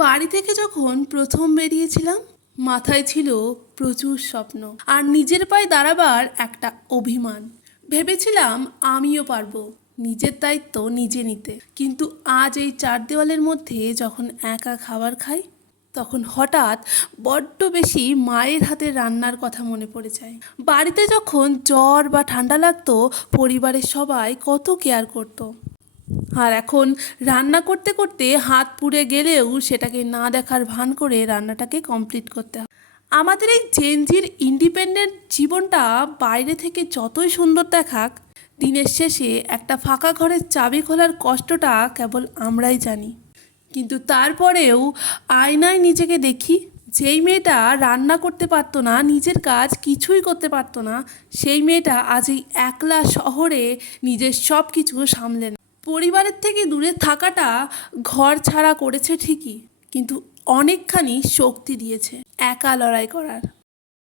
বাড়ি থেকে যখন প্রথম বেরিয়েছিলাম, মাথায় ছিল প্রচুর স্বপ্ন আর নিজের পায়ে দাঁড়াবার একটা অভিমান। ভেবেছিলাম আমিও পারবো নিজের দায়িত্ব নিজে নিতে। কিন্তু আজ এই চার দেওয়ালের মধ্যে যখন একা খাবার খাই, তখন হঠাৎ বড্ড বেশি মায়ের হাতের রান্নার কথা মনে পড়ে যায়। বাড়িতে যখন জ্বর বা ঠান্ডা লাগতো, পরিবারের সবাই কত কেয়ার করতো। আর এখন রান্না করতে করতে হাত পুড়ে গেলেও সেটাকে না দেখার ভান করে রান্নাটাকে কমপ্লিট করতে হয়। আমাদের এই জেনজির ইন্ডিপেন্ডেন্ট জীবনটা বাইরে থেকে যতই সুন্দর দেখাক, দিনের শেষে একটা ফাঁকা ঘরের চাবি খোলার কষ্টটা কেবল আমরাই জানি। কিন্তু তারপরেও আয়নায় নিজেকে দেখি, যেই মেয়েটা রান্না করতে পারতো না, নিজের কাজ কিছুই করতে পারতো না, সেই মেয়েটা আজ এই একলা শহরে নিজের সব কিছু সামলে নেয়। পরিবারের থেকে দূরে থাকাটা ঘর ছাড়া করেছে ঠিকই, কিন্তু অনেকখানি শক্তি দিয়েছে একা লড়াই করার।